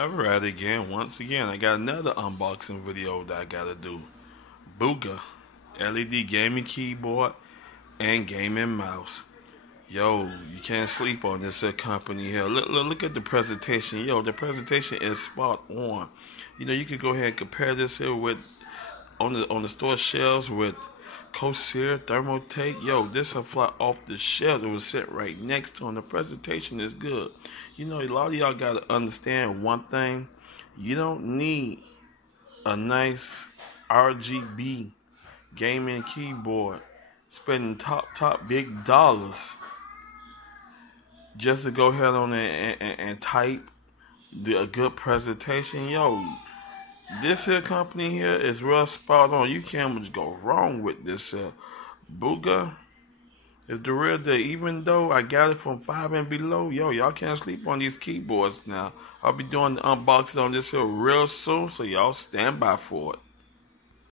Alright, once again, I got another unboxing video that I gotta do. Bugha LED gaming keyboard and gaming mouse. Yo, you can't sleep on this company here. Look at the presentation. Yo, the presentation is spot on. You know, you could go ahead and compare this here with on the store shelves with Corsair, Thermotake. Yo, this will fly off the shelves. It will sit right next to them. The presentation is good. You know, a lot of y'all gotta understand one thing. You don't need a nice RGB gaming keyboard spending top big dollars just to go ahead on and type a good presentation. Yo, this here company here is real spot on. You can't just go wrong with this Bugha. It's the real deal. Even though I got it from 5 and below, yo, y'all can't sleep on these keyboards now. I'll be doing the unboxing on this here real soon, so y'all stand by for it.